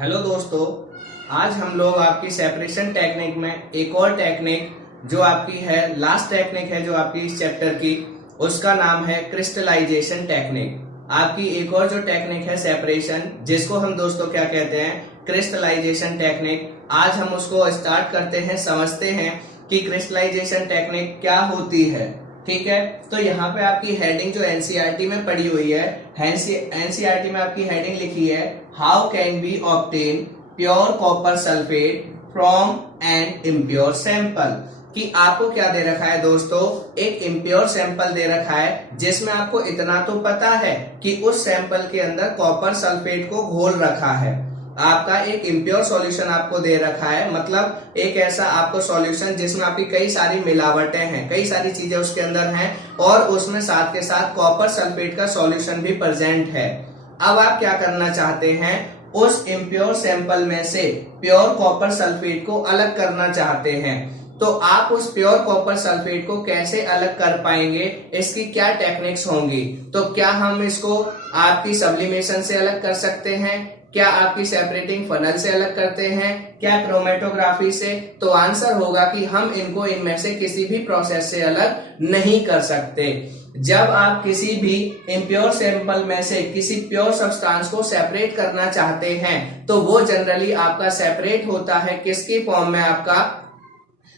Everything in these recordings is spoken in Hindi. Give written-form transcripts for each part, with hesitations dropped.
हेलो दोस्तों, आज हम लोग आपकी सेपरेशन टेक्निक में एक और टेक्निक जो आपकी है लास्ट टेक्निक है जो आपकी इस चैप्टर की, उसका नाम है क्रिस्टलाइजेशन टेक्निक। आपकी एक और जो टेक्निक है सेपरेशन, जिसको हम दोस्तों क्या कहते हैं, क्रिस्टलाइजेशन टेक्निक। आज हम उसको स्टार्ट करते हैं, समझते हैं कि क्रिस्टलाइजेशन टेक्निक क्या होती है। ठीक है, तो यहाँ पे आपकी हेडिंग जो एनसीईआरटी में पड़ी हुई है, एनसीईआरटी में आपकी हेडिंग लिखी है, how can be obtain pure copper sulphate from an impure sample. कि आपको क्या दे रखा है दोस्तों, एक इम्प्योर सैंपल दे रखा है जिसमें आपको इतना तो पता है कि उस सैंपल के अंदर कॉपर सल्फेट को घोल रखा है। आपका एक इम्प्योर सॉल्यूशन आपको दे रखा है, मतलब एक ऐसा आपको सॉल्यूशन जिसमें आपकी कई सारी मिलावटें हैं, कई सारी चीजें उसके अंदर हैं और उसमें साथ के साथ कॉपर सल्फेट का सॉल्यूशन भी प्रेजेंट है। अब आप क्या करना चाहते हैं, उस इम्प्योर सैंपल में से प्योर कॉपर सल्फेट को अलग करना चाहते हैं। तो आप उस प्योर कॉपर सल्फेट को कैसे अलग कर पाएंगे, इसकी क्या टेक्निक्स होंगी। तो क्या हम इसको आपकी सब्लिमेशन से अलग कर सकते हैं, क्या आपकी सेपरेटिंग फनल से अलग करते हैं, क्या क्रोमेटोग्राफी से। तो आंसर होगा कि हम इनको इनमें से किसी भी प्रोसेस से अलग नहीं कर सकते। जब आप किसी भी इम्प्योर सैंपल में से किसी प्योर सब्सटेंस को सेपरेट करना चाहते हैं तो वो जनरली आपका सेपरेट होता है किसकी फॉर्म में, आपका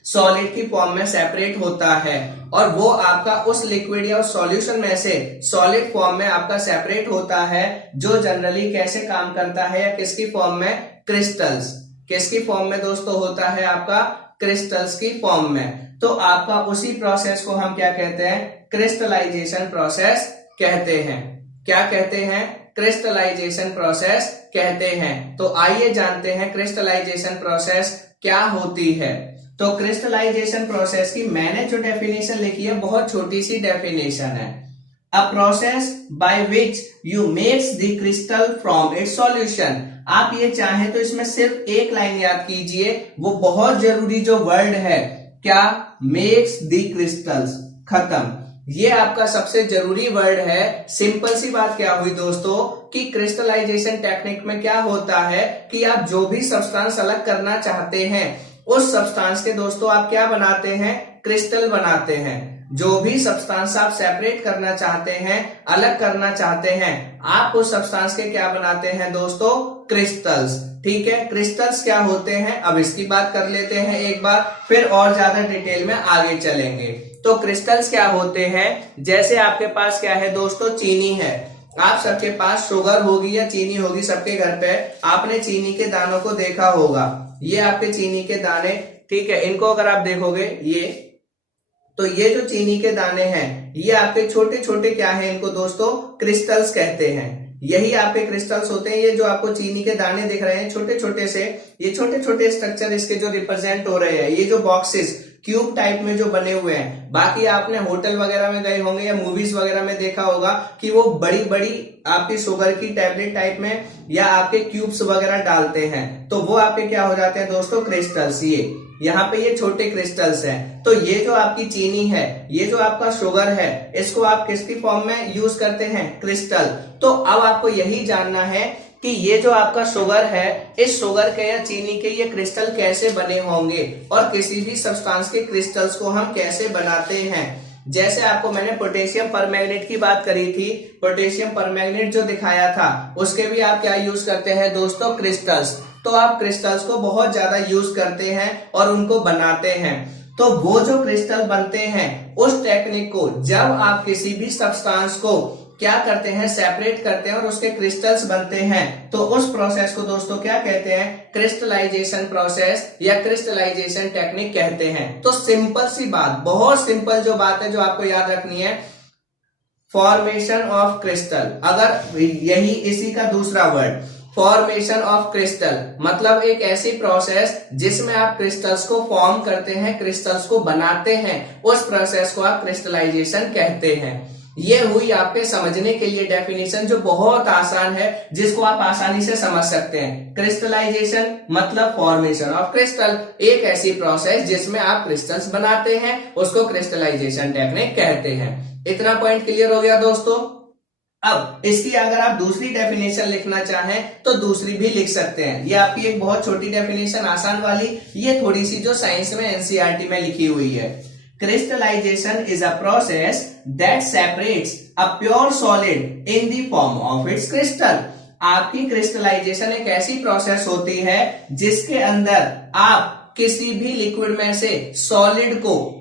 सॉलिड की फॉर्म में सेपरेट होता है। और वो आपका उस लिक्विड या उस सॉल्यूशन में से सॉलिड फॉर्म में आपका सेपरेट होता है, जो जनरली कैसे काम करता है या किसकी फॉर्म में, क्रिस्टल्स। किसकी फॉर्म में दोस्तों होता है, आपका क्रिस्टल्स की फॉर्म में। तो आपका उसी प्रोसेस को हम क्या कहते हैं, क्रिस्टलाइजेशन प्रोसेस कहते हैं। क्या कहते हैं, क्रिस्टलाइजेशन प्रोसेस कहते हैं। तो आइए जानते हैं क्रिस्टलाइजेशन प्रोसेस क्या होती है। तो क्रिस्टलाइजेशन प्रोसेस की मैंने जो डेफिनेशन लिखी है, बहुत छोटी सी डेफिनेशन है। A process by which you makes the crystal from its solution. आप ये चाहें तो इसमें सिर्फ एक लाइन याद कीजिए, वो बहुत जरूरी जो वर्ड है, क्या, मेक्स द क्रिस्टल्स, खत्म। ये आपका सबसे जरूरी वर्ड है। सिंपल सी बात क्या हुई दोस्तों कि क्रिस्टलाइजेशन टेक्निक में क्या होता है कि आप जो भी सब्सटेंस अलग करना चाहते हैं, उस सब्सटेंस के दोस्तों आप क्या बनाते हैं, क्रिस्टल बनाते हैं। जो भी सब्सटेंस आप सेपरेट करना चाहते हैं, अलग करना चाहते हैं, आप उस सब्सटेंस के क्या बनाते हैं दोस्तों, क्रिस्टल्स। ठीक है, क्रिस्टल्स क्या होते हैं, अब इसकी बात कर लेते हैं एक बार, फिर और ज्यादा डिटेल में आगे चलेंगे। तो क्रिस्टल्स क्या होते हैं, जैसे आपके पास क्या है दोस्तों, चीनी है। आप सबके पास शुगर होगी या चीनी होगी, सबके घर पे आपने चीनी के दानों को देखा होगा। ये आपके चीनी के दाने, ठीक है, इनको अगर आप देखोगे तो ये जो चीनी के दाने हैं, ये आपके छोटे छोटे क्या हैं, इनको दोस्तों क्रिस्टल्स कहते हैं। यही आपके क्रिस्टल्स होते हैं। ये जो आपको चीनी के दाने दिख रहे हैं छोटे छोटे से, ये छोटे छोटे स्ट्रक्चर इसके जो रिप्रेजेंट हो रहे हैं, ये जो बॉक्सेस क्यूब टाइप में जो बने हुए हैं। बाकी आपने होटल वगैरह में गए होंगे या मूवीज वगैरह में देखा होगा कि वो बड़ी बड़ी आपकी शुगर की टैबलेट टाइप में या आपके क्यूब्स वगैरह डालते हैं, तो वो आपके क्या हो जाते हैं दोस्तों, क्रिस्टल्स। ये यहाँ पे ये छोटे क्रिस्टल्स हैं। तो ये जो आपकी चीनी है, ये जो आपका शुगर है, इसको आप किसकी फॉर्म में यूज करते हैं, क्रिस्टल। तो अब आपको यही जानना है कि ये जो आपका शुगर है, इस शुगर के या चीनी के ये क्रिस्टल कैसे बने होंगे और किसी भी सब्सटेंस के क्रिस्टल्स को हम कैसे बनाते हैं। जैसे आपको मैंने पोटेशियम परमैंगनेट की बात करी थी, पोटेशियम परमैंगनेट जो दिखाया था, उसके भी आप क्या यूज करते हैं दोस्तों, क्रिस्टल्स। तो आप क्रिस्टल्स को बहुत ज्यादा यूज करते हैं और उनको बनाते हैं। तो वो जो क्रिस्टल बनते हैं, उस टेक्निक को जब आप किसी भी सब्सटेंस को क्या करते हैं, सेपरेट करते हैं और उसके क्रिस्टल्स बनते हैं, तो उस प्रोसेस को दोस्तों क्या कहते हैं, क्रिस्टलाइजेशन प्रोसेस या क्रिस्टलाइजेशन टेक्निक कहते हैं। तो सिंपल सी बात, बहुत सिंपल जो बात है जो आपको याद रखनी है, फॉर्मेशन ऑफ क्रिस्टल। अगर यही इसी का दूसरा वर्ड, फॉर्मेशन ऑफ क्रिस्टल, मतलब एक ऐसी प्रोसेस जिसमें आप क्रिस्टल्स को फॉर्म करते हैं, क्रिस्टल्स को बनाते हैं, उस प्रोसेस को आप क्रिस्टलाइजेशन कहते हैं। ये हुई आपके समझने के लिए डेफिनेशन, जो बहुत आसान है, जिसको आप आसानी से समझ सकते हैं। क्रिस्टलाइजेशन मतलब फॉर्मेशन ऑफ क्रिस्टल, एक ऐसी प्रोसेस जिसमें आप क्रिस्टल्स बनाते हैं, उसको क्रिस्टलाइजेशन टेक्निक कहते हैं। इतना पॉइंट क्लियर हो गया दोस्तों। अब इसकी अगर आप दूसरी डेफिनेशन लिखना चाहें तो दूसरी भी लिख सकते हैं। ये आपकी एक बहुत छोटी डेफिनेशन, आसान वाली, ये थोड़ी सी जो साइंस में एनसीईआरटी में लिखी हुई है। Crystallisation is a process that separates a pure solid in the form of its crystal. आपकी क्रिस्टलाइजेशन एक ऐसी प्रोसेस होती है जिसके अंदर आप किसी भी लिक्विड में से सॉलिड को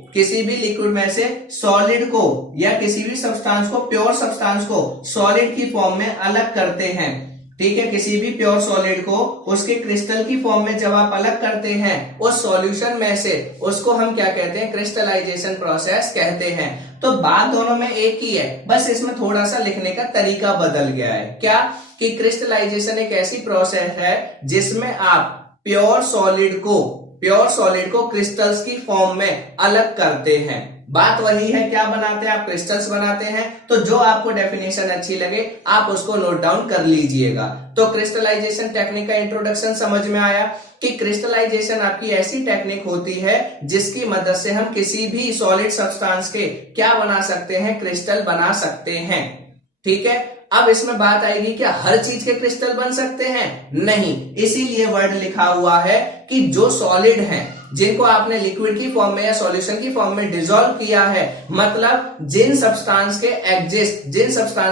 या किसी भी सब्सटेंस को, प्योर सब्सटेंस को सॉलिड की फॉर्म में अलग करते हैं। ठीक है, किसी भी प्योर सॉलिड को उसके क्रिस्टल की फॉर्म में जब आप अलग करते हैं उस सॉल्यूशन में से, उसको हम क्या कहते हैं? क्रिस्टलाइजेशन प्रोसेस कहते हैं। तो बात दोनों में एक ही है, बस इसमें थोड़ा सा लिखने का तरीका बदल गया है। क्या कि क्रिस्टलाइजेशन एक ऐसी प्रोसेस है जिसमें आप प्योर सॉलिड को क्रिस्टल्स की फॉर्म में अलग करते हैं। बात वही है, क्या बनाते हैं? आप क्रिस्टल्स बनाते हैं। तो जो आपको डेफिनेशन अच्छी लगे आप उसको नोट डाउन कर लीजिएगा। तो क्रिस्टलाइजेशन टेक्निक का इंट्रोडक्शन समझ में आया कि क्रिस्टलाइजेशन आपकी ऐसी टेक्निक होती है जिसकी मदद से हम किसी भी सॉलिड सब्सटेंस के क्या बना सकते हैं? क्रिस्टल बना सकते हैं। ठीक है, अब इसमें बात आएगी, क्या हर चीज के क्रिस्टल बन सकते हैं? नहीं, इसीलिए वर्ड लिखा हुआ है कि जो सॉलिड हैं, जिनको आपने लिक्विड की फॉर्म में या सॉल्यूशन की फॉर्म में डिसॉल्व किया है, मतलब जिन सब्सटेंस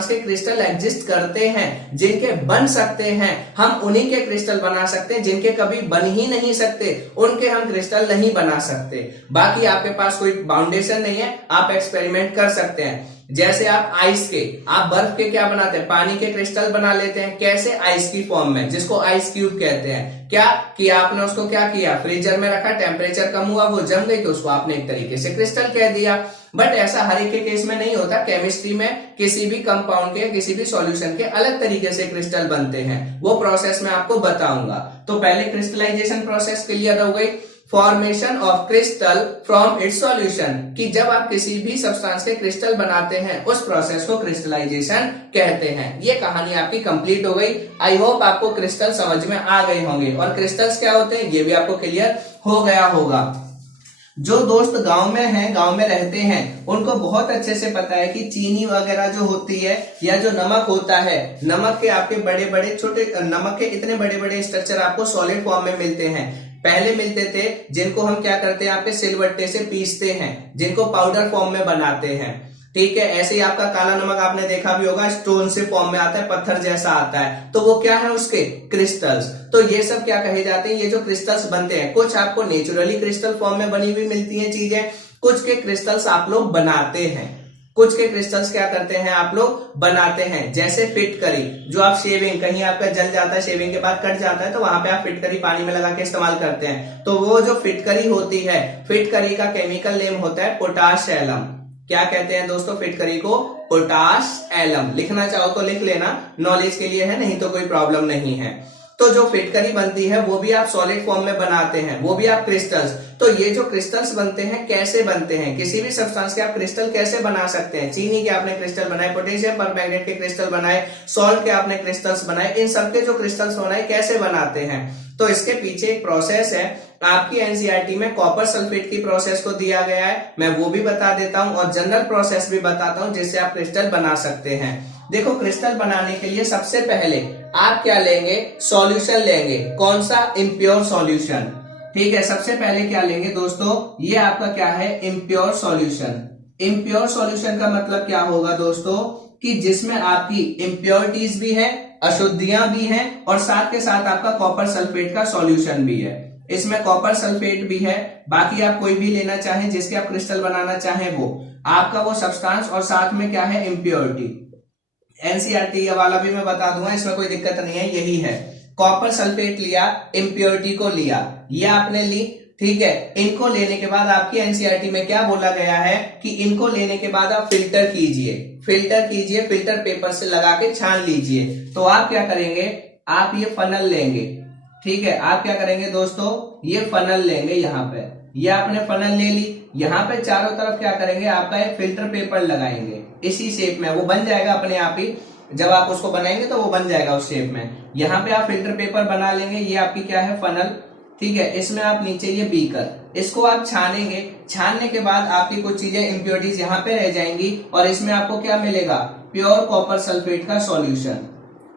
के क्रिस्टल एग्जिस्ट करते हैं, जिनके बन सकते हैं, हम उन्हीं के क्रिस्टल बना सकते हैं। जिनके कभी बन ही नहीं सकते उनके हम क्रिस्टल नहीं बना सकते। बाकी आपके पास कोई बाउंडेशन नहीं है, आप एक्सपेरिमेंट कर सकते हैं। जैसे आप बर्फ के क्या बनाते हैं? पानी के क्रिस्टल बना लेते हैं। कैसे? आइस की फॉर्म में, जिसको आइस क्यूब कहते हैं। क्या कि आपने उसको क्या किया? फ्रीजर में रखा, टेम्परेचर कम हुआ, वो जम गई, तो उसको आपने एक तरीके से क्रिस्टल कह दिया। बट ऐसा हर एक के केस में नहीं होता। केमिस्ट्री में किसी भी कंपाउंड के, किसी भी सॉल्यूशन के अलग तरीके से क्रिस्टल बनते हैं। वो प्रोसेस मैं आपको बताऊंगा। तो पहले क्रिस्टलाइजेशन प्रोसेस क्लियर हो गई। Formation of crystal from its solution, कि जब आप किसी भी सब्सटेंस के क्रिस्टल बनाते हैं उस प्रोसेस को क्रिस्टलाइजेशन कहते हैं। ये कहानी आपकी कंप्लीट हो गई। आई होप आपको क्रिस्टल समझ में आ गए होंगे और क्रिस्टल्स क्या होते हैं ये भी आपको क्लियर हो गया होगा। जो दोस्त गांव में हैं, गांव में रहते हैं, उनको बहुत अच्छे से पता है कि चीनी वगैरह जो होती है या जो नमक होता है, नमक के आपके नमक के इतने बड़े बड़े स्ट्रक्चर आपको सॉलिड फॉर्म में मिलते हैं। पहले मिलते थे जिनको हम क्या करते हैं? आपके सिलबट्टे से पीसते हैं, जिनको पाउडर फॉर्म में बनाते हैं। ठीक है, ऐसे ही आपका काला नमक आपने देखा भी होगा, स्टोन से फॉर्म में आता है, पत्थर जैसा आता है, तो वो क्या है? उसके क्रिस्टल्स। तो ये सब क्या कहे जाते हैं? ये जो क्रिस्टल्स बनते हैं, कुछ आपको नेचुरली क्रिस्टल फॉर्म में बनी हुई मिलती है चीजें, कुछ के क्रिस्टल्स आप लोग बनाते हैं। कुछ के क्रिस्टल्स क्या करते हैं? आप लोग बनाते हैं। जैसे फिटकरी, जो आप शेविंग, कहीं आपका जल जाता है, शेविंग के बाद कट जाता है, तो वहां पे आप फिटकरी पानी में लगा के इस्तेमाल करते हैं। तो वो जो फिटकरी होती है, फिटकरी का केमिकल नेम होता है पोटाश एलम। क्या कहते हैं दोस्तों? फिटकरी को पोटाश एलम। लिखना चाहो तो लिख लेना, नॉलेज के लिए है, नहीं तो कोई प्रॉब्लम नहीं है। तो जो फिटकरी बनती है वो भी आप सॉलिड फॉर्म में बनाते हैं, वो भी आप क्रिस्टल्स। तो ये जो क्रिस्टल्स बनते हैं कैसे बनते हैं? किसी भी सब्सटेंस के आप क्रिस्टल कैसे बना सकते हैं? चीनी के आपने क्रिस्टल बनाए, पोटेशियम परमैंगनेट के क्रिस्टल बनाए, सॉल्ट के आपने क्रिस्टल्स बनाए, इन सबके जो क्रिस्टल्स बनाए कैसे बनाते हैं? तो इसके पीछे एक प्रोसेस है। आपकी एनसीईआरटी में कॉपर सल्फेट की प्रोसेस को दिया गया है, मैं वो भी बता देता हूं और जनरल प्रोसेस भी बताता हूं जिससे आप क्रिस्टल बना सकते हैं। देखो, क्रिस्टल बनाने के लिए सबसे पहले आप क्या लेंगे? सॉल्यूशन लेंगे। कौन सा? Impure solution. ठीक है, सबसे पहले क्या लेंगे दोस्तों? ये आपका क्या है? Impure solution. इम्प्योर सॉल्यूशन का मतलब क्या होगा दोस्तों? कि जिसमें आपकी इम्प्योरिटीज भी है, अशुद्धियां भी हैं, और साथ के साथ आपका कॉपर सल्फेट का सॉल्यूशन भी है। इसमें कॉपर सल्फेट भी है, बाकी आप कोई भी लेना चाहें जिसके आप क्रिस्टल बनाना चाहें वो आपका वो सब्सटेंस, और साथ में क्या है? इम्प्योरिटी। एनसीईआरटी वाला भी मैं बता दूंगा, इसमें कोई दिक्कत नहीं है। यही है, कॉपर सल्फेट लिया, इम्प्योरिटी को लिया, ये आपने ली। ठीक है, इनको लेने के बाद आपकी एनसीईआरटी में क्या बोला गया है कि इनको लेने के बाद आप फिल्टर कीजिए, फिल्टर पेपर से लगा के छान लीजिए। तो आप क्या करेंगे? आप ये फनल लेंगे। ठीक है, आप क्या करेंगे दोस्तों? ये फनल लेंगे। यहाँ पे ये आपने फनल ले ली, यहाँ पे चारों तरफ क्या करेंगे? आपका एक फिल्टर पेपर लगाएंगे इसी शेप में, वो बन जाएगा अपने आप ही। जब आप उसको बनाएंगे तो वो बन जाएगा उस शेप में। यहाँ पे आप फिल्टर पेपर बना लेंगे। ये आपकी क्या है? फनल। ठीक है, इसमें आप नीचे ये बीकर, इसको आप छानेंगे। छानने के बाद आपकी कुछ चीजें, इम्प्योरिटीज यहाँ पे रह जाएंगी, और इसमें आपको क्या मिलेगा? प्योर कॉपर सल्फेट का सॉल्यूशन,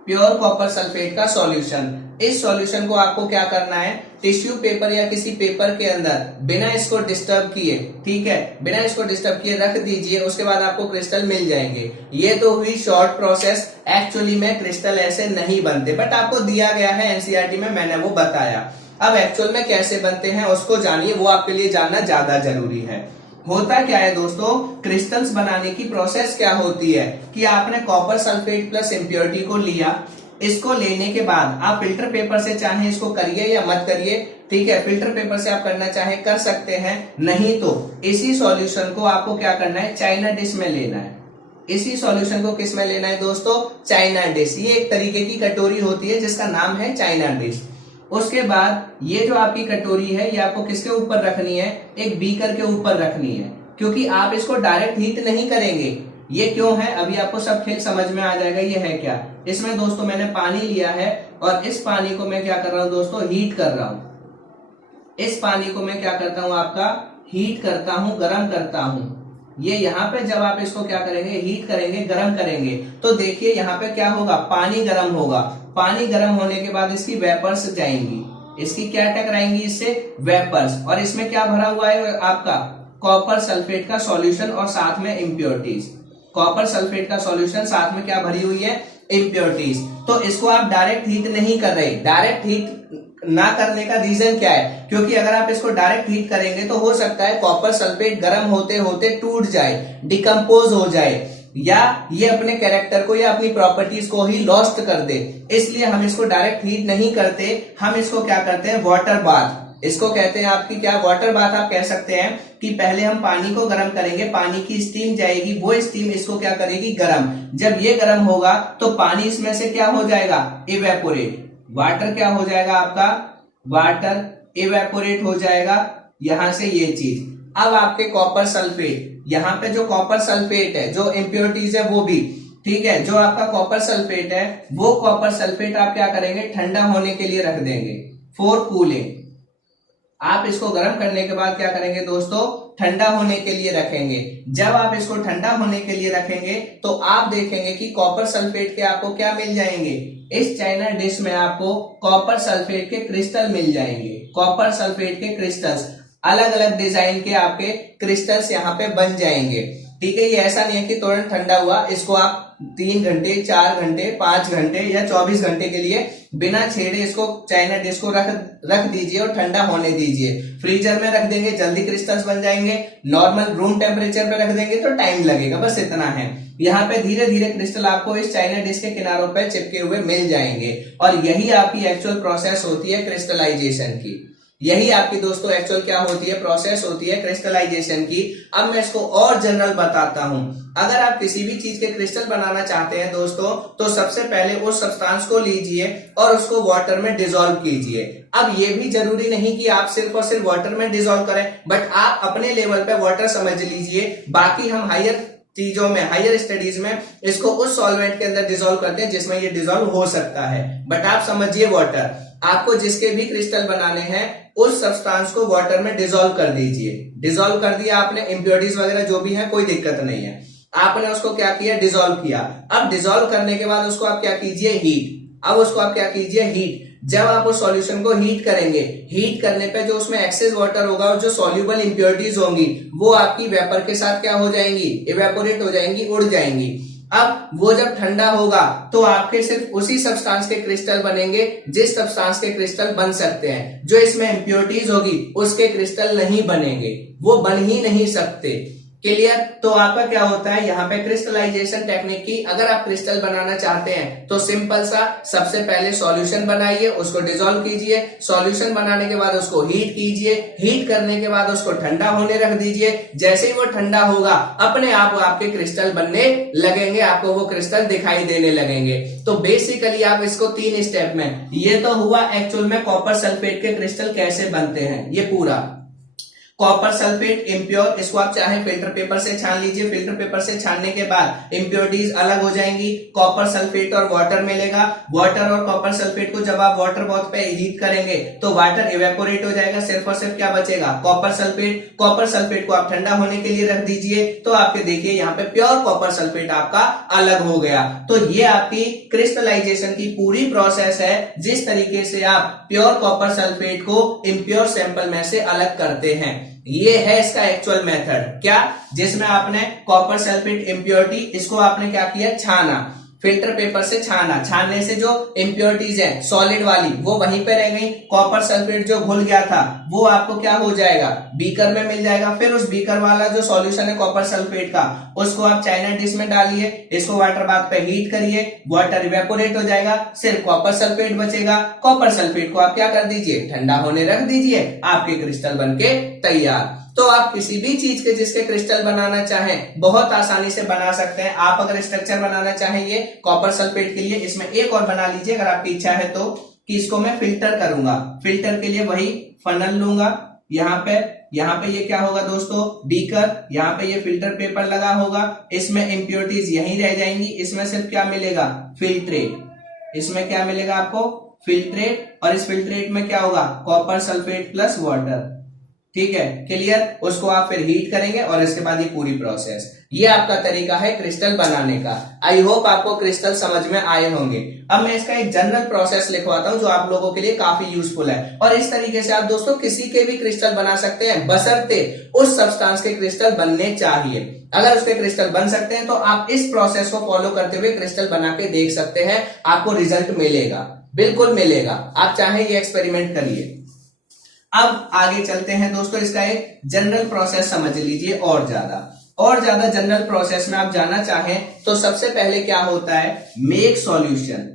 प्योर कॉपर सल्फेट का सॉल्यूशन। इस सॉल्यूशन को आपको क्या करना है, टिश्यू पेपर या किसी पेपर के अंदर बिना इसको डिस्टर्ब किए, ठीक है, बिना इसको डिस्टर्ब किए रख दीजिए, उसके बाद आपको क्रिस्टल मिल जाएंगे। ये तो हुई शॉर्ट प्रोसेस, एक्चुअली में क्रिस्टल ऐसे नहीं बनते, बट आपको दिया गया है एनसीईआरटी में, मैंने वो बताया। अब एक्चुअल में कैसे बनते हैं उसको जानिए, वो आपके लिए जानना ज्यादा जरूरी है। होता क्या है दोस्तों, क्रिस्टल्स बनाने की प्रोसेस क्या होती है कि आपने कॉपर सल्फेट प्लस इम्प्योरिटी को लिया, इसको लेने के बाद आप फिल्टर पेपर से चाहे इसको करिए या मत करिए, ठीक है, फिल्टर पेपर से आप करना चाहे कर सकते हैं, नहीं तो इसी सॉल्यूशन को आपको क्या करना है, चाइना डिश में लेना है। इसी सॉल्यूशन को किस में लेना है दोस्तों, चाइना डिश। ये एक तरीके की कटोरी होती है जिसका नाम है चाइना डिश। उसके बाद ये जो आपकी कटोरी है ये आपको किसके ऊपर रखनी है, एक बीकर के ऊपर रखनी है, क्योंकि आप इसको डायरेक्ट हीट नहीं करेंगे। ये क्यों है, अभी आपको सब खेल समझ में आ जाएगा। ये है क्या, इसमें दोस्तों मैंने पानी लिया है और इस पानी को मैं क्या कर रहा हूं दोस्तों, हीट कर रहा हूं। इस पानी को मैं क्या करता हूं, आपका हीट करता हूं, गर्म करता हूं। ये यहाँ पे जब आप इसको क्या करेंगे, हीट करेंगे, गर्म करेंगे, तो देखिए यहाँ पे क्या होगा, पानी गर्म होगा। पानी गर्म होने के बाद इसकी वेपर्स जाएंगी, इसकी क्या टकराएंगी, इससे वेपर्स, और इसमें क्या भरा हुआ है आपका कॉपर सल्फेट का सॉल्यूशन और साथ में इम्प्योरिटीज। कॉपर सल्फेट का सॉल्यूशन साथ में क्या भरी हुई है, इम्प्योरिटीज। तो इसको आप डायरेक्ट हीट नहीं कर रहे। डायरेक्ट हीट ना करने का रीजन क्या है, क्योंकि अगर आप इसको डायरेक्ट हीट करेंगे तो हो सकता है कॉपर सल्फेट गर्म होते होते टूट जाए, डिकम्पोज हो जाए, या ये अपने कैरेक्टर को या अपनी प्रॉपर्टीज को ही लॉस्ट कर दे। इसलिए हम इसको डायरेक्ट हीट नहीं करते, हम इसको क्या करते हैं, वाटर बाथ। इसको कहते हैं आपकी क्या, वाटर बाथ आप कह सकते हैं कि पहले हम पानी को गर्म करेंगे, पानी की स्टीम जाएगी, वो स्टीम इसको क्या करेगी, गर्म। जब ये गर्म होगा तो पानी इसमें से क्या हो जाएगा, इवेपोरेट। वाटर क्या हो जाएगा आपका, वाटर इवेपोरेट हो जाएगा, यहां से ये चीज। अब आपके कॉपर सल्फेट, यहाँ पे जो कॉपर सल्फेट है, जो इम्प्योरिटीज है वो भी, ठीक है, जो आपका कॉपर सल्फेट है वो कॉपर सल्फेट आप क्या करेंगे, ठंडा होने के लिए रख देंगे फॉर कूलिंग। आप इसको गर्म करने के बाद क्या करेंगे दोस्तों, ठंडा होने के लिए रखेंगे। जब आप इसको ठंडा होने के लिए रखेंगे तो आप देखेंगे कि कॉपर सल्फेट के आपको क्या मिल जाएंगे, इस चाइना डिश में आपको कॉपर सल्फेट के क्रिस्टल मिल जाएंगे। कॉपर सल्फेट के क्रिस्टल्स, अलग अलग डिजाइन के आपके क्रिस्टल्स यहाँ पे बन जाएंगे, ठीक है। ये ऐसा नहीं है कि तुरंत ठंडा हुआ, इसको आप 3 घंटे, 4 घंटे, 5 घंटे या 24 घंटे के लिए बिना छेड़े इसको चाइना डिश को रख दीजिए और ठंडा होने दीजिए। फ्रीजर में रख देंगे, जल्दी क्रिस्टल्स बन जाएंगे। नॉर्मल रूम टेम्परेचर पे रख देंगे तो टाइम लगेगा, बस इतना है। यहाँ पे धीरे धीरे क्रिस्टल आपको इस चाइना डिश के किनारों पे चिपके हुए मिल जाएंगे, और यही आपकी एक्चुअल प्रोसेस होती है क्रिस्टलाइजेशन की। यही आपकी दोस्तों एक्चुअल क्या होती है, प्रोसेस होती है क्रिस्टलाइजेशन की। अब मैं इसको और जनरल बताता हूं। अगर आप किसी भी चीज के क्रिस्टल बनाना चाहते हैं दोस्तों, तो सबसे पहले उस सब्सटेंस को लीजिए और उसको वाटर में डिसॉल्व कीजिए। अब ये भी जरूरी नहीं कि आप सिर्फ और सिर्फ वाटर में डिसॉल्व करें, बट आप अपने लेवल पे वाटर समझ लीजिए। बाकी हम हायर चीजों में, हायर स्टडीज में इसको उस सॉल्वेंट के अंदर डिसॉल्व करते हैं जिसमें ये डिसॉल्व हो सकता है, बट आप समझिए वाटर। आपको जिसके भी क्रिस्टल बनाने हैं उस सब्सटेंस को वाटर में डिसॉल्व कर दीजिए। डिसॉल्व कर दिया आपने, इम्प्योरिटीज वगैरह जो भी है कोई दिक्कत नहीं है, आपने उसको क्या किया, डिसॉल्व किया। अब डिसॉल्व करने के बाद उसको आप क्या कीजिए, हीट। अब उसको आप क्या कीजिए, हीट। जब आप उस सॉल्यूशन को हीट करेंगे, हीट करने पे जो उसमें एक्सेस वाटर होगा और जो सॉल्युबल इंप्योरिटीज होंगी वो आपकी वेपर के साथ क्या हो जाएंगी, इवेपोरेट हो जाएंगी, उड़ जाएंगी। अब वो जब ठंडा होगा तो आपके सिर्फ उसी सब्सटेंस के क्रिस्टल बनेंगे जिस सब्सटेंस के क्रिस्टल बन सकते हैं। जो इसमें इंप्योरिटीज होगी उसके क्रिस्टल नहीं बनेंगे, वो बन ही नहीं सकते। क्लियर। तो आपका क्या होता है यहाँ पे क्रिस्टलाइजेशन टेक्निक की, अगर आप क्रिस्टल बनाना चाहते हैं तो सिंपल सा, सबसे पहले सॉल्यूशन बनाइए, उसको डिसॉल्व कीजिए। सॉल्यूशन बनाने के बाद उसको हीट कीजिए, हीट करने के बाद उसको ठंडा होने रख दीजिए। जैसे ही वो ठंडा होगा अपने आप आपके क्रिस्टल बनने लगेंगे, आपको वो क्रिस्टल दिखाई देने लगेंगे। तो बेसिकली आप इसको 3 स्टेप में, ये तो हुआ एक्चुअल में कॉपर सल्फेट के क्रिस्टल कैसे बनते हैं ये पूरा। कॉपर सल्फेट इम्प्योर, इसको आप चाहे फिल्टर पेपर से छान लीजिए। फिल्टर पेपर से छानने के बाद इम्प्योरिटीज अलग हो जाएंगी, कॉपर सल्फेट और वाटर मिलेगा। वाटर और कॉपर सल्फेट को जब आप वाटर बाथ पे हीट करेंगे तो वाटर इवेपोरेट हो जाएगा, सिर्फ और सिर्फ क्या बचेगा, कॉपर सल्फेट। कॉपर सल्फेट को आप ठंडा होने के लिए रख दीजिए, तो आपके देखिए यहाँ पे प्योर कॉपर सल्फेट आपका अलग हो गया। तो ये आपकी क्रिस्टलाइजेशन की पूरी प्रोसेस है, जिस तरीके से आप प्योर कॉपर सल्फेट को इम्प्योर सैंपल में से अलग करते हैं। ये है इसका एक्चुअल मेथड, क्या, जिसमें आपने कॉपर सल्फेट इम्प्योरिटी, इसको आपने क्या किया, छाना, फिल्टर पेपर से छाना। छानने से जो इम्प्योरिटीज है सॉलिड वाली वो वहीं पे रह गई, कॉपर सल्फेट जो घुल गया था वो आपको क्या हो जाएगा, बीकर में मिल जाएगा। फिर उस बीकर वाला जो सॉल्यूशन है कॉपर सल्फेट का, उसको आप चाइना डिश में डालिए, इसको वाटर बाथ पे हीट करिए, वाटर इवेपोरेट हो जाएगा, सिर्फ कॉपर सल्फेट बचेगा। कॉपर सल्फेट को आप क्या कर दीजिए, ठंडा होने रख दीजिए, आपके क्रिस्टल बनके तैयार। तो आप किसी भी चीज के जिसके क्रिस्टल बनाना चाहें बहुत आसानी से बना सकते हैं। आप अगर स्ट्रक्चर बनाना चाहेंगे कॉपर सल्फेट के लिए, इसमें एक और बना लीजिए अगर आपकी इच्छा है तो, कि इसको मैं फिल्टर करूंगा। फिल्टर के लिए वही फनल लूंगा, यहाँ पे ये क्या होगा दोस्तों, बीकर, यहाँ पे ये फिल्टर पेपर लगा होगा, इसमें इम्प्योरिटीज यहीं रह जाएंगी, इसमें सिर्फ क्या मिलेगा, फिल्ट्रेट। इसमें क्या मिलेगा आपको, फिल्ट्रेट, और इस फिल्ट्रेट में क्या होगा, कॉपर सल्फेट प्लस वाटर। ठीक है, क्लियर। उसको आप फिर हीट करेंगे और इसके बाद ये पूरी प्रोसेस, ये आपका तरीका है क्रिस्टल बनाने का। आई होप आपको क्रिस्टल समझ में आए होंगे। अब मैं इसका एक जनरल प्रोसेस लिखवाता हूं जो आप लोगों के लिए काफी यूजफुल है, और इस तरीके से आप दोस्तों किसी के भी क्रिस्टल बना सकते हैं, बशर्ते उस सब्सटेंस के क्रिस्टल बनने चाहिए। अगर उसके क्रिस्टल बन सकते हैं तो आप इस प्रोसेस को फॉलो करते हुए क्रिस्टल बना के देख सकते हैं, आपको रिजल्ट मिलेगा, बिल्कुल मिलेगा। आप चाहे ये एक्सपेरिमेंट करिए। अब आगे चलते हैं दोस्तों, इसका एक जनरल प्रोसेस समझ लीजिए और ज्यादा जनरल प्रोसेस में आप जाना चाहें तो सबसे पहले क्या होता है, मेक सॉल्यूशन।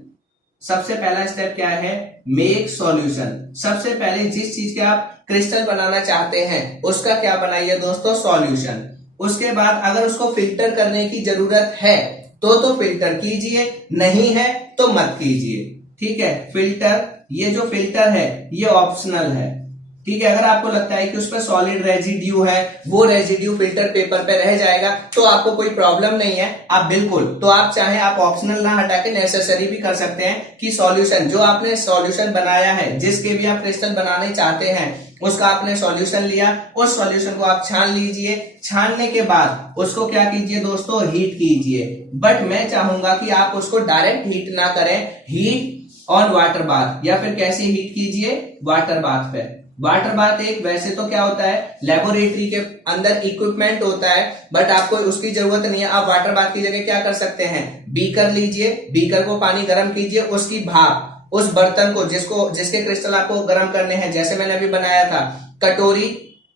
सबसे पहला स्टेप क्या है, मेक सॉल्यूशन। सबसे पहले जिस चीज के आप क्रिस्टल बनाना चाहते हैं उसका क्या बनाइए दोस्तों, सॉल्यूशन। उसके बाद अगर उसको फिल्टर करने की जरूरत है तो फिल्टर कीजिए, नहीं है तो मत कीजिए। ठीक है, फिल्टर, ये जो फिल्टर है ये ऑप्शनल है। ठीक है, अगर आपको लगता है कि उस पर सॉलिड रेजिड्यू है, वो रेजिड्यू फिल्टर पेपर पे रह जाएगा तो आपको कोई प्रॉब्लम नहीं है, आप बिल्कुल, तो आप चाहे आप ऑप्शनल ना हटा के नेसेसरी भी कर सकते हैं कि सॉल्यूशन, जो आपने सॉल्यूशन बनाया है, जिसके भी आप क्रिस्टल बनाने चाहते हैं उसका आपने सॉल्यूशन लिया, उस सॉल्यूशन को आप छान लीजिए। छानने के बाद उसको क्या कीजिए दोस्तों, हीट कीजिए। बट मैं चाहूंगा कि आप उसको डायरेक्ट हीट ना करें, हीट ऑन वाटर बाथ, या फिर कैसे हीट कीजिए, वाटर बाथ पे। वाटर बाथ एक वैसे तो क्या होता है, लेबोरेटरी के अंदर इक्विपमेंट होता है, बट आपको उसकी जरूरत नहीं है। आप वाटर बाथ की जगह क्या कर सकते हैं, बीकर लीजिए, बीकर को पानी गर्म कीजिए, उसकी भाप उस बर्तन को जिसके क्रिस्टल आपको गर्म करने हैं, जैसे मैंने अभी बनाया था, कटोरी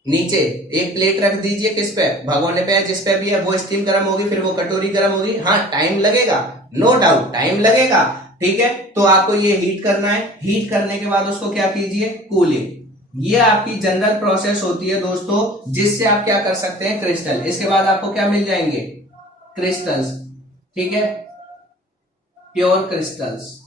नीचे एक प्लेट रख दीजिए, किस पे, भगोने पे, जिस पे भी है, वो स्टीम गर्म होगी, फिर वो कटोरी गर्म होगी। हाँ, टाइम लगेगा, नो डाउट टाइम लगेगा, ठीक है। तो आपको ये हीट करना है, हीट करने के बाद उसको क्या कीजिए, कूलिंग। ये आपकी जनरल प्रोसेस होती है दोस्तों, जिससे आप क्या कर सकते हैं, क्रिस्टल। इसके बाद आपको क्या मिल जाएंगे, क्रिस्टल्स। ठीक है, प्योर क्रिस्टल्स।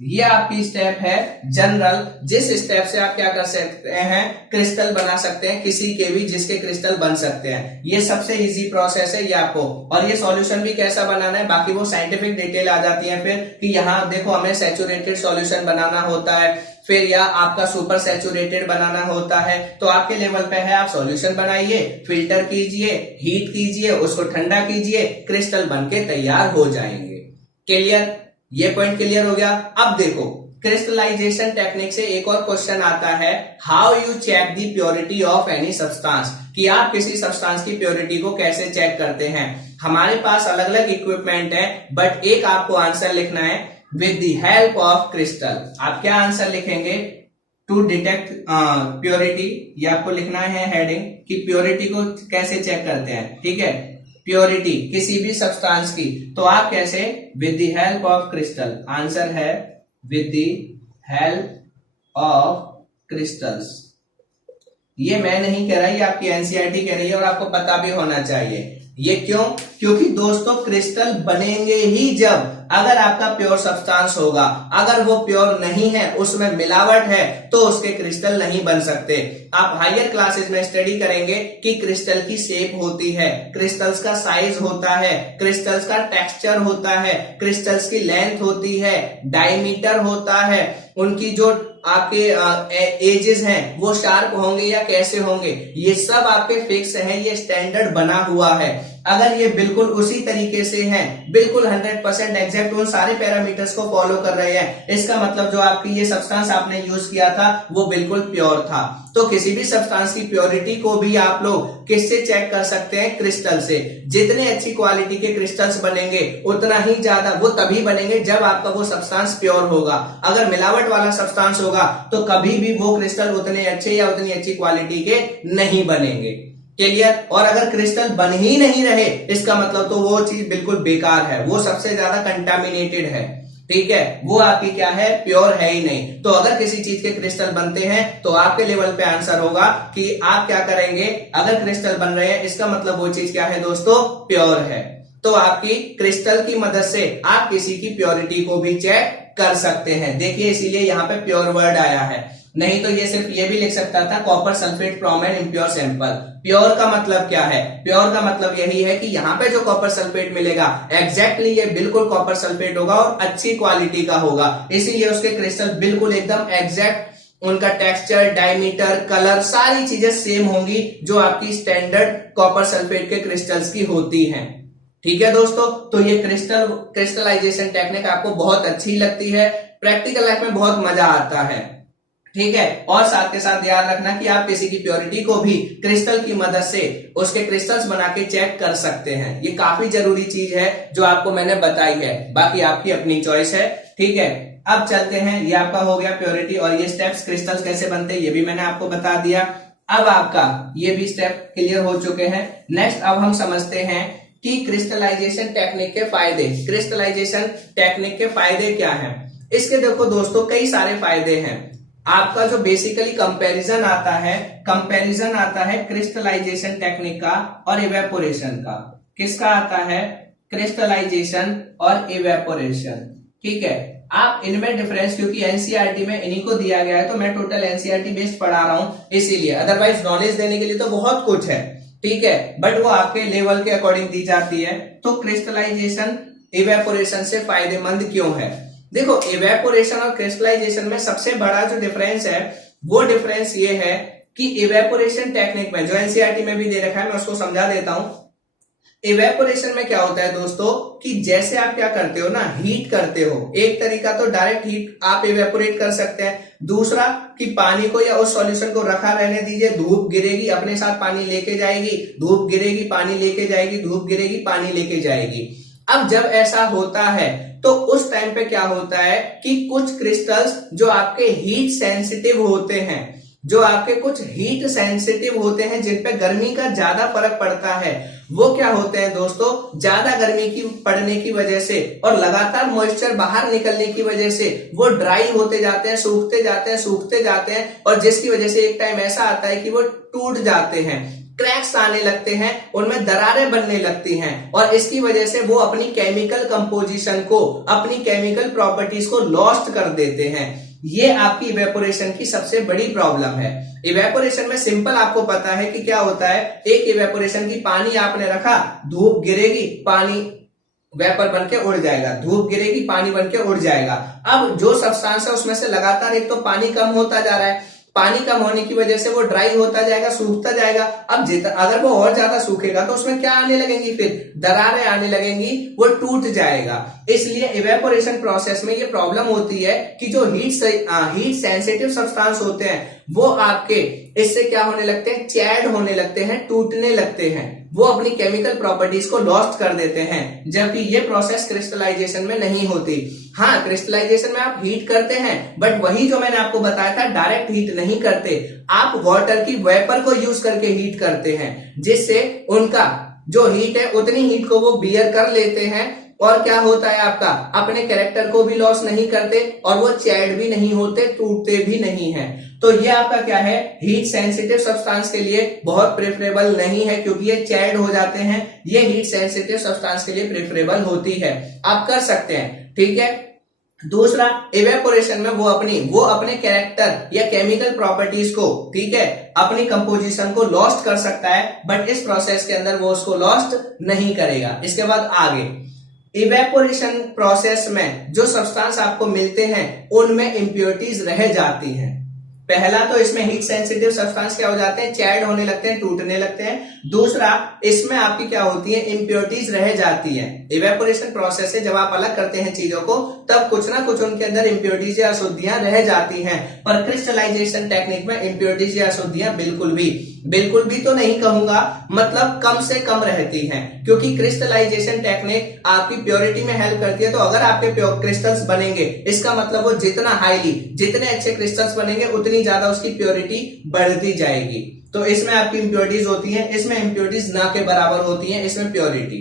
ये आपकी स्टेप है जनरल, जिस स्टेप से आप क्या कर सकते हैं, क्रिस्टल बना सकते हैं, किसी के भी जिसके क्रिस्टल बन सकते हैं। ये सबसे इजी प्रोसेस है ये आपको। और ये सॉल्यूशन भी कैसा बनाना है, बाकी वो साइंटिफिक डिटेल आ जाती है फिर, कि यहाँ देखो हमें सैचुरेटेड सॉल्यूशन बनाना होता है, फिर या आपका सुपर सैचुरेटेड बनाना होता है। तो आपके लेवल पे है, आप सॉल्यूशन बनाइए, फिल्टर कीजिए, हीट कीजिए, उसको ठंडा कीजिए, क्रिस्टल बनके तैयार हो जाएंगे। क्लियर, ये पॉइंट क्लियर हो गया। अब देखो, क्रिस्टलाइजेशन टेक्निक से एक और क्वेश्चन आता है, how you check the purity of any substance, कि आप किसी सब्सटेंस की प्योरिटी को कैसे चेक करते हैं। हमारे पास अलग अलग इक्विपमेंट है, बट एक आपको आंसर लिखना है, with the help of crystal. आप क्या आंसर लिखेंगे, टू डिटेक्ट प्योरिटी, ये आपको लिखना है हेडिंग, कि प्योरिटी को कैसे चेक करते हैं। ठीक है, प्योरिटी किसी भी सब्सटेंस की, तो आप कैसे, with the help of crystal. Answer है with the help of crystals. ये मैं नहीं कह रहा, ये आपकी एनसीईआरटी कह रही है, और आपको पता भी होना चाहिए। ये क्यों, क्योंकि दोस्तों क्रिस्टल बनेंगे ही जब अगर आपका प्योर सब्सटेंस होगा, अगर वो प्योर नहीं है, उसमें मिलावट है, तो उसके क्रिस्टल नहीं बन सकते। आप हायर क्लासेस में स्टडी करेंगे कि क्रिस्टल की शेप होती है, क्रिस्टल्स का साइज होता है, क्रिस्टल्स का टेक्सचर होता है, क्रिस्टल्स की लेंथ होती है, डायमीटर होता है, उनकी जो आपके एजेस हैं वो शार्प होंगे या कैसे होंगे, ये सब आपके फिक्स हैं, ये स्टैंडर्ड बना हुआ है। अगर ये बिल्कुल उसी तरीके से हैं, बिल्कुल 100% एग्जैक्ट उन सारे पैरामीटर्स को फॉलो कर रहे हैं, इसका मतलब जो आपकी ये सब्सटेंस आपने यूज किया था वो बिल्कुल प्योर था। तो किसी भी सब्सटेंस की प्योरिटी को भी आप लोग किससे चेक कर सकते हैं? क्रिस्टल से। जितने अच्छी क्वालिटी के क्रिस्टल्स बनेंगे उतना ही ज्यादा वो तभी बनेंगे जब आपका वो सब्सटेंस प्योर होगा। अगर मिलावट वाला सब्सटेंस होगा तो कभी भी वो क्रिस्टल उतने अच्छे या उतनी अच्छी क्वालिटी के नहीं बनेंगे। क्लियर? और अगर क्रिस्टल बन ही नहीं रहे, इसका मतलब तो वो चीज बिल्कुल बेकार है, वो सबसे ज्यादा कंटामिनेटेड है। ठीक है, वो आपकी क्या है? प्योर है ही नहीं। तो अगर किसी चीज के क्रिस्टल बनते हैं तो आपके लेवल पे आंसर होगा कि आप क्या करेंगे? अगर क्रिस्टल बन रहे हैं इसका मतलब वो चीज क्या है दोस्तों? प्योर है। तो आपकी क्रिस्टल की मदद से आप किसी की प्योरिटी को भी चेक कर सकते हैं। देखिए इसीलिए यहाँ पे प्योर वर्ड आया है, नहीं तो ये सिर्फ ये भी लिख सकता था copper sulphate from an impure sample. Pure का मतलब क्या है? प्योर का मतलब यही है कि यहाँ पे जो कॉपर सल्फेट मिलेगा एग्जैक्टली ये बिल्कुल कॉपर सल्फेट होगा और अच्छी क्वालिटी का होगा, इसीलिए उसके क्रिस्टल बिल्कुल एकदम एग्जैक्ट, उनका टेक्सचर, डायमीटर, कलर, सारी चीजें सेम होंगी जो आपकी स्टैंडर्ड कॉपर सल्फेट के क्रिस्टल्स की होती हैं। ठीक है दोस्तों, तो ये क्रिस्टलाइजेशन टेक्निक आपको बहुत अच्छी लगती है, प्रैक्टिकल लाइफ में बहुत मजा आता है। ठीक है, और साथ के साथ याद रखना कि आप किसी की प्योरिटी को भी क्रिस्टल की मदद से उसके क्रिस्टल्स बना के चेक कर सकते हैं। ये काफी जरूरी चीज है जो आपको मैंने बताई है, बाकी आपकी अपनी चॉइस है। ठीक है, अब चलते हैं, ये आपका हो गया प्योरिटी और ये स्टेप्स क्रिस्टल्स कैसे बनते हैं ये भी मैंने आपको बता दिया। अब आपका ये भी स्टेप क्लियर हो चुके हैं। नेक्स्ट अब हम समझते हैं कि क्रिस्टलाइजेशन टेक्निक के फायदे। क्रिस्टलाइजेशन टेक्निक के फायदे क्या हैं? इसके देखो दोस्तों कई सारे फायदे हैं। आपका जो बेसिकली कंपैरिजन आता है क्रिस्टलाइजेशन टेक्निक का और इवेपोरेशन का। किसका आता है? क्रिस्टलाइजेशन और इवेपोरेशन। ठीक है, आप इनमें डिफरेंस, क्योंकि एनसीईआरटी में इन्हीं को दिया गया है तो मैं टोटल एनसीईआरटी बेस्ड पढ़ा रहा हूं इसीलिए, अदरवाइज नॉलेज देने के लिए तो बहुत कुछ है। ठीक है, बट वो आपके लेवल के अकॉर्डिंग दी जाती है। तो क्रिस्टलाइजेशन इवेपोरेशन से फायदेमंद क्यों है? देखो, इवेपोरेशन और क्रिस्टलाइजेशन में सबसे बड़ा जो डिफरेंस है वो डिफरेंस ये है कि इवेपोरेशन टेक्निक में, जो एनसीईआरटी में भी दे रखा है, मैं उसको समझा देता हूं। इवेपोरेशन में क्या होता है दोस्तों कि जैसे आप क्या करते हो ना, हीट करते हो। एक तरीका तो डायरेक्ट हीट आप इवेपोरेट कर सकते हैं, दूसरा कि पानी को या उस सॉल्यूशन को रखा रहने दीजिए, धूप गिरेगी अपने साथ पानी लेके जाएगी, धूप गिरेगी पानी लेके जाएगी, धूप गिरेगी पानी लेके जाएगी। अब जब ऐसा होता है तो उस टाइम पे क्या होता है कि कुछ क्रिस्टल्स जो आपके हीट सेंसिटिव होते हैं, जो आपके कुछ हीट सेंसिटिव होते हैं, जिन पे गर्मी का ज्यादा फर्क पड़ता है, वो क्या होते हैं दोस्तों, ज्यादा गर्मी की पड़ने की वजह से और लगातार मॉइस्चर बाहर निकलने की वजह से वो ड्राई होते जाते हैं, सूखते जाते हैं और जिसकी वजह से एक टाइम ऐसा आता है कि वो टूट जाते हैं, क्रैक्स आने लगते हैं, उनमें दरारें बनने लगती हैं और इसकी वजह से वो अपनी केमिकल कंपोजिशन को, अपनी केमिकल प्रॉपर्टीज को लॉस्ट कर देते हैं। ये आपकी इवेपोरेशन की सबसे बड़ी प्रॉब्लम है। इवेपोरेशन में सिंपल आपको पता है कि क्या होता है, एक इवेपोरेशन की पानी आपने रखा, धूप गिरेगी पानी वेपर बनके उड़ जाएगा, धूप गिरेगी पानी बनके उड़ जाएगा। अब जो सब्सटेंस है उसमें से लगातार एक तो पानी कम होता जा रहा है, पानी कम होने की वजह से वो ड्राई होता जाएगा, सूखता जाएगा। अब अगर वो और ज्यादा सूखेगा तो उसमें क्या आने लगेंगी, फिर दरारें आने लगेंगी, वो टूट जाएगा। इसलिए इवेपोरेशन प्रोसेस में ये प्रॉब्लम होती है कि जो हीट सेंसिटिव सब्सटेंस होते हैं वो आपके इससे क्या होने लगते हैं, चैड होने लगते हैं, टूटने लगते हैं, वो अपनी केमिकल प्रॉपर्टीज को लॉस्ट कर देते हैं, जबकि ये प्रोसेस क्रिस्टलाइजेशन में नहीं होती। हाँ, क्रिस्टलाइजेशन में आप हीट करते हैं, बट वही जो मैंने आपको बताया था, डायरेक्ट हीट नहीं करते, आप वाटर की वेपर को यूज करके हीट करते हैं, जिससे उनका जो हीट है उतनी हीट को वो बियर कर लेते हैं और क्या होता है, आपका अपने कैरेक्टर को भी लॉस नहीं करते और वो चैड भी नहीं होते, टूटते भी नहीं है। तो ये आपका क्या है, हीट सेंसिटिव सब्सटेंस के लिए बहुत प्रेफरेबल नहीं है, क्योंकि ये चैड हो जाते हैं। ये हीट सेंसिटिव सब्सटेंस के लिए प्रेफरेबल होती है, आप कर सकते हैं। ठीक है। दूसरा, इवेपोरेशन में वो अपने कैरेक्टर या केमिकल प्रॉपर्टीज को, ठीक है, अपनी कंपोजिशन को लॉस्ट कर सकता है, बट इस प्रोसेस के अंदर वो उसको लॉस्ट नहीं करेगा। इसके बाद आगे, इवेपोरेशन प्रोसेस में जो सब्सटेंस आपको मिलते हैं उनमें इंप्योरिटीज रह जाती हैं। पहला तो इसमें हीट सेंसिटिव सब्सटेंस क्या हो जाते हैं, चैड होने लगते हैं, टूटने लगते हैं। दूसरा, इसमें आपकी क्या होती है, इंप्योरिटीज रह जाती है। इवेपोरेशन प्रोसेस से जब आप अलग करते हैं चीजों को, तब कुछ ना कुछ उनके अंदर इंप्योरिटीज या अशुद्धियां रह जाती हैं। पर क्रिस्टलाइजेशन टेक्निक में इंप्योरिटीज या अशुद्धियां बिल्कुल भी तो नहीं कहूंगा, मतलब कम से कम रहती हैं, क्योंकि क्रिस्टलाइजेशन टेक्निक आपकी प्योरिटी में हेल्प करती है। तो अगर आपके क्रिस्टल्स बनेंगे, इसका मतलब वो जितने अच्छे क्रिस्टल्स बनेंगे उतनी ज्यादा उसकी प्योरिटी बढ़ती जाएगी। तो इसमें आपकी इंप्योरिटीज होती हैं, इसमें इंप्योरिटीज ना के बराबर होती हैं, इसमें प्योरिटी,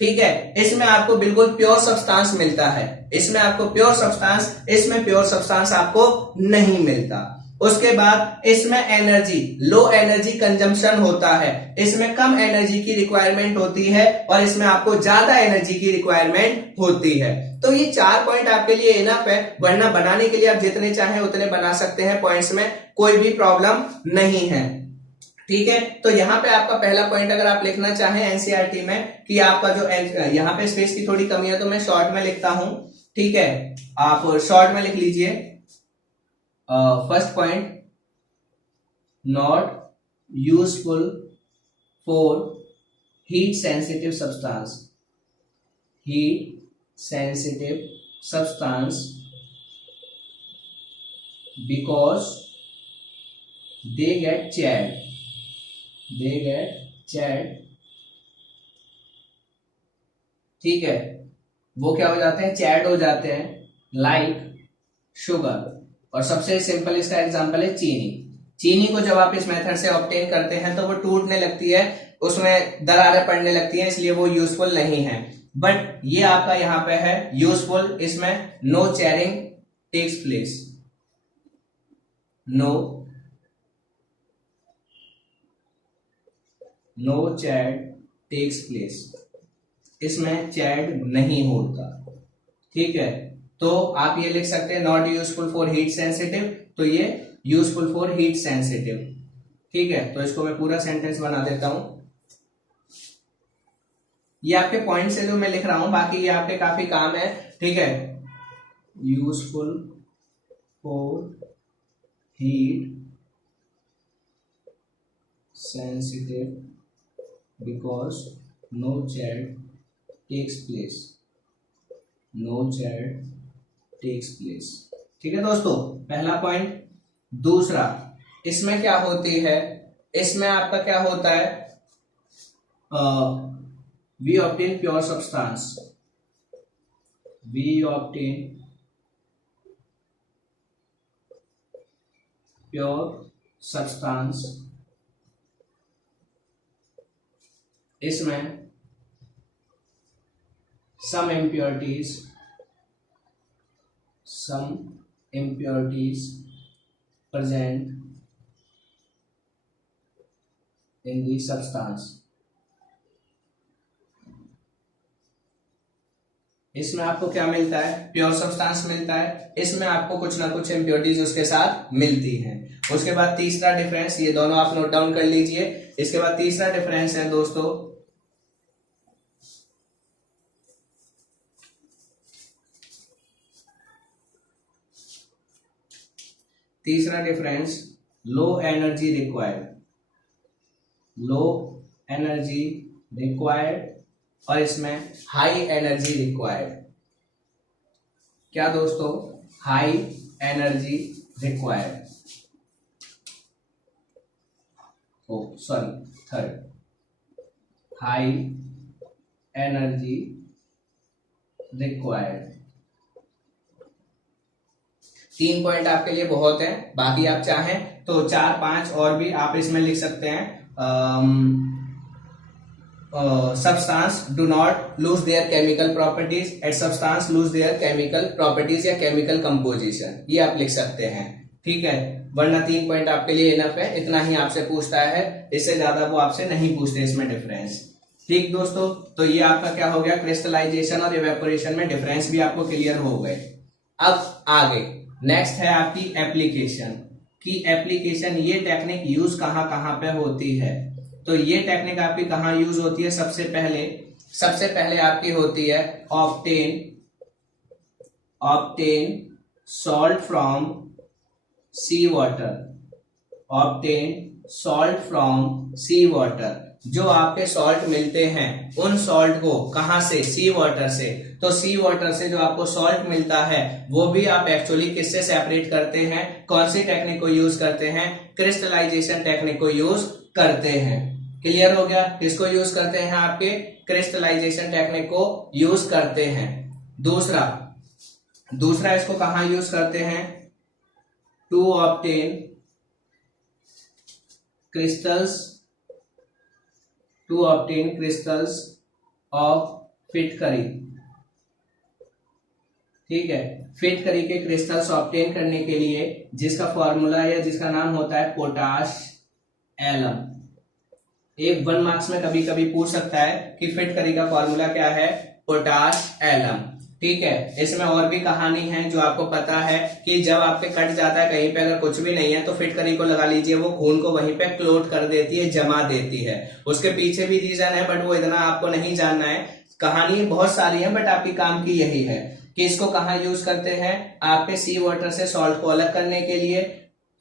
ठीक है। इसमें आपको बिल्कुल प्योर सब्सटेंस मिलता है, इसमें आपको प्योर सब्सटेंस, इसमें प्योर सब्सटेंस आपको नहीं मिलता। उसके बाद इसमें एनर्जी, लो एनर्जी कंजम्पशन होता है, इसमें कम एनर्जी की रिक्वायरमेंट होती है और इसमें आपको ज्यादा एनर्जी की रिक्वायरमेंट होती है। तो ये 4 पॉइंट आपके लिए इनफ है, वरना बनाने के लिए आप जितने चाहें उतने बना सकते हैं, पॉइंट्स में कोई भी प्रॉब्लम नहीं है, ठीक है। तो यहाँ पे आपका पहला पॉइंट अगर आप लिखना चाहें एनसीईआरटी में कि आपका जो यहाँ पे स्पेस की थोड़ी कमी है तो मैं शॉर्ट में लिखता हूं, ठीक है, आप शॉर्ट में लिख लीजिए। First point, not useful for heat sensitive substance, because they get charred, ठीक है, वो क्या हो जाते हैं, चैड हो जाते हैं, लाइक शुगर। और सबसे सिंपल इसका एग्जांपल है चीनी को जब आप इस मेथड से ऑब्टेन करते हैं तो वो टूटने लगती है, उसमें दरारें पड़ने लगती हैं, इसलिए वो यूजफुल नहीं है। बट ये आपका यहाँ पे है यूजफुल, इसमें no charring takes place, no char takes place, इसमें चैड नहीं होता, ठीक है। तो आप ये लिख सकते हैं not useful for heat sensitive, तो ये यूजफुल फॉर हीट सेंसिटिव, ठीक है। तो इसको मैं पूरा सेंटेंस बना देता हूं। ये आपके पॉइंट से जो मैं लिख रहा हूं, बाकी ये आपके काफी काम है, ठीक है। Useful for heat sensitive because no chad takes place, ठीक है दोस्तों, पहला पॉइंट। दूसरा, इसमें क्या होती है, इसमें आपका क्या होता है, we obtain pure substance, इसमें some impurities present in the substance, इसमें आपको क्या मिलता है, प्योर सब्सटेंस मिलता है, इसमें आपको कुछ ना कुछ इम्प्योरिटीज उसके साथ मिलती हैं। उसके बाद तीसरा डिफरेंस, ये दोनों आप नोट डाउन कर लीजिए। इसके बाद तीसरा डिफरेंस है दोस्तों, लो एनर्जी रिक्वायर्ड, और इसमें हाई एनर्जी रिक्वायर्ड। क्या दोस्तों, high energy required, third, high energy required. 3 point आपके लिए बहुत है, बाकी आप चाहें तो 4-5 और भी आप इसमें लिख सकते हैं। substance do not lose their chemical properties and substance lose their chemical properties या chemical composition, ये आप लिख सकते हैं, ठीक है। वरना 3 पॉइंट आपके लिए इनफ है, इतना ही आपसे पूछता है, इससे ज्यादा वो आपसे नहीं पूछते इसमें डिफरेंस। ठीक दोस्तों, तो ये आपका क्या हो गया, क्रिस्टलाइजेशन और इवेपोरेशन में डिफरेंस भी आपको क्लियर हो गए। अब आगे नेक्स्ट है आपकी एप्लीकेशन की एप्लीकेशन। ये टेक्निक यूज कहां कहां पे होती है? तो ये टेक्निक आपकी कहां यूज होती है? सबसे पहले आपकी होती है obtain salt from sea water. Obtain salt from sea water. जो आपके सॉल्ट मिलते हैं उन सॉल्ट को कहां से? सी वाटर से। तो सी वाटर से जो आपको सॉल्ट मिलता है वो भी आप एक्चुअली किससे सेपरेट करते हैं? कौन सी टेक्निक को यूज करते हैं? क्रिस्टलाइजेशन टेक्निक को यूज करते हैं। क्लियर हो गया? किसको यूज करते हैं? आपके क्रिस्टलाइजेशन टेक्निक को यूज करते हैं। दूसरा इसको कहां यूज करते हैं? टू ऑब्टेन क्रिस्टल्स ऑफ फिटकरी। ठीक है, फिटकरी के क्रिस्टल्स ऑब्टेन करने के लिए जिसका फॉर्मूला या जिसका नाम होता है पोटाश एलम। एक 1 मार्क्स में कभी कभी पूछ सकता है कि फिटकरी का फॉर्मूला क्या है? Potash alum. ठीक है, इसमें और भी कहानी है जो आपको पता है कि जब आपके कट जाता है कहीं पे, अगर कुछ भी नहीं है तो फिटकरी को लगा लीजिए, वो खून को वहीं पे क्लोट कर देती है, जमा देती है। उसके पीछे भी रीजन है बट वो इतना आपको नहीं जानना है। कहानी बहुत सारी है बट आपकी काम की यही है कि इसको कहाँ यूज करते हैं? आपके सी वाटर से सॉल्ट को अलग करने के लिए,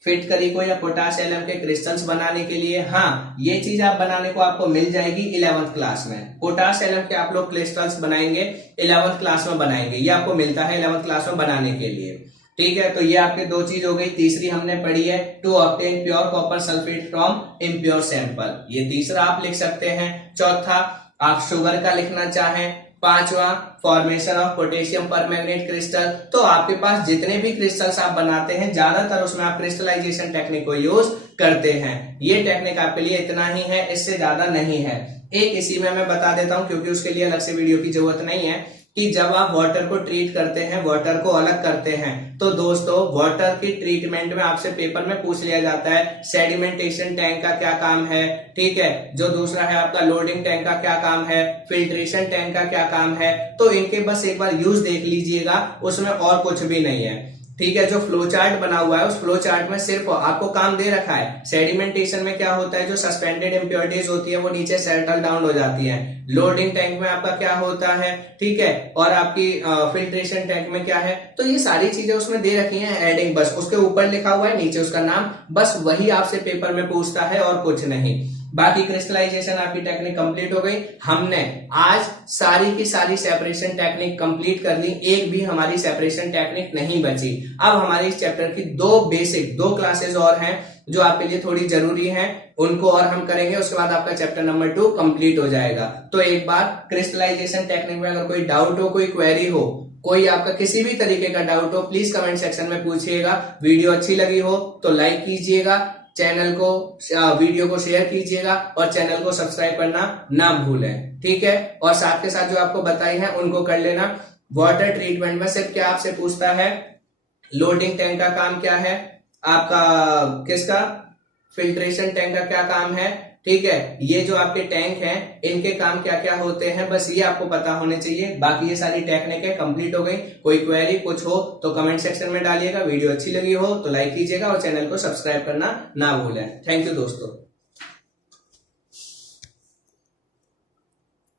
फिटकरी को या पोटाश एलम के क्रिस्टल्स बनाने के लिए। हाँ, ये चीज आप बनाने को आपको मिल जाएगी 11th क्लास में। पोटाश एलम के आप लोग क्रिस्टल्स बनाएंगे 11th क्लास में बनाएंगे, ये आपको मिलता है 11th क्लास में बनाने के लिए। ठीक है, तो ये आपके 2 चीज हो गई। तीसरी हमने पढ़ी है to obtain pure copper sulphate from impure sample, ये तीसरा आप लिख सकते हैं। चौथा आप शुगर का लिखना चाहें। पांचवा formation of potassium permanganate crystal. तो आपके पास जितने भी क्रिस्टल्स आप बनाते हैं ज्यादातर उसमें आप क्रिस्टलाइजेशन टेक्निक को यूज करते हैं। ये टेक्निक आपके लिए इतना ही है, इससे ज्यादा नहीं है। एक इसी में मैं बता देता हूं क्योंकि उसके लिए अलग से वीडियो की जरूरत नहीं है, कि जब आप वाटर को ट्रीट करते हैं, वाटर को अलग करते हैं, तो दोस्तों वाटर की ट्रीटमेंट में आपसे पेपर में पूछ लिया जाता है सेडिमेंटेशन टैंक का क्या काम है। ठीक है, जो दूसरा है आपका लोडिंग टैंक का क्या काम है, फिल्ट्रेशन टैंक का क्या काम है। तो इनके बस एक बार यूज देख लीजिएगा, उसमें और कुछ भी नहीं है। ठीक है, जो फ्लो चार्ट बना हुआ है उस फ्लो चार्ट में सिर्फ आपको काम दे रखा है। सेडिमेंटेशन में क्या होता है, जो सस्पेंडेड इंप्योरिटीज होती है वो नीचे सेटल डाउन हो जाती है। लोडिंग टैंक में आपका क्या होता है, ठीक है, और आपकी फिल्ट्रेशन टैंक में क्या है। तो ये सारी चीजें उसमें दे रखी हैं, एडिंग बस उसके ऊपर लिखा हुआ है, नीचे उसका नाम, बस वही आपसे पेपर में पूछता है और कुछ नहीं। बाकी क्रिस्टलाइजेशन आपकी टेक्निक कंप्लीट हो गई। हमने आज सारी की सारी सेपरेशन टेक्निक कंप्लीट कर ली, एक भी हमारी सेपरेशन टेक्निक नहीं बची। अब हमारे इस चैप्टर की 2 क्लासेस और हैं जो आपके लिए थोड़ी जरूरी हैं, उनको और हम करेंगे। उसके बाद आपका चैप्टर नंबर 2 कंप्लीट हो जाएगा। तो एक बार क्रिस्टलाइजेशन टेक्निक में अगर कोई डाउट हो, कोई क्वेरी हो, कोई आपका किसी भी तरीके का डाउट हो, प्लीज कमेंट सेक्शन में पूछिएगा। वीडियो अच्छी लगी हो तो लाइक कीजिएगा, चैनल को वीडियो को शेयर कीजिएगा और चैनल को सब्सक्राइब करना ना भूलें। ठीक है, और साथ के साथ जो आपको बताई है उनको कर लेना। वाटर ट्रीटमेंट में सिर्फ क्या आपसे पूछता है, लोडिंग टैंक का काम क्या है, आपका किसका फिल्ट्रेशन टैंक का क्या काम है। ठीक है, ये जो आपके टैंक हैं इनके काम क्या क्या होते हैं, बस ये आपको पता होने चाहिए। बाकी ये सारी टेक्निक है कंप्लीट हो गई। कोई क्वेरी कुछ हो तो कमेंट सेक्शन में डालिएगा। वीडियो अच्छी लगी हो तो लाइक कीजिएगा और चैनल को सब्सक्राइब करना ना भूलें। थैंक यू दोस्तों।